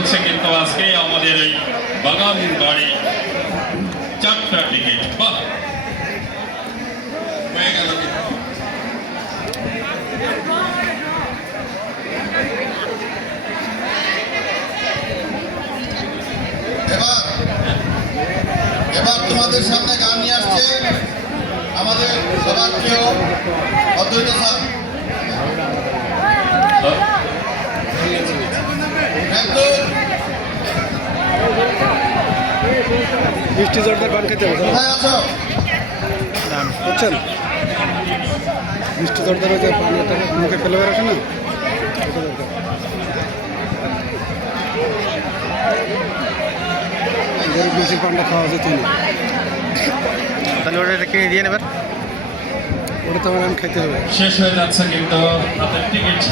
চলছে কিন্তু আজকে আমাদের এই বাগান বাড়ি 4টা টিকিট বাহ হয়ে গেল এবার তোমাদের সামনে গান নিয়ে আসছে আমাদের সবার প্রিয় অদ্বৈত স্যার। মিষ্টি জর্দার পান খেতে হবে কোথায় আছো? বুঝছেন, মিষ্টি জর্দার ওই যে পান এটা মুখে ফেলে বেড়াচ্ছে না, এটা দরকার। গরুর মিষ্টির পানটা খাওয়া যেত না, তাহলে ওটা কিনে দিয়ে নেবেন, ওটা তো আমার খেতে হবে। শেষ হয়ে যাচ্ছে কিন্তু তাদের টিকিট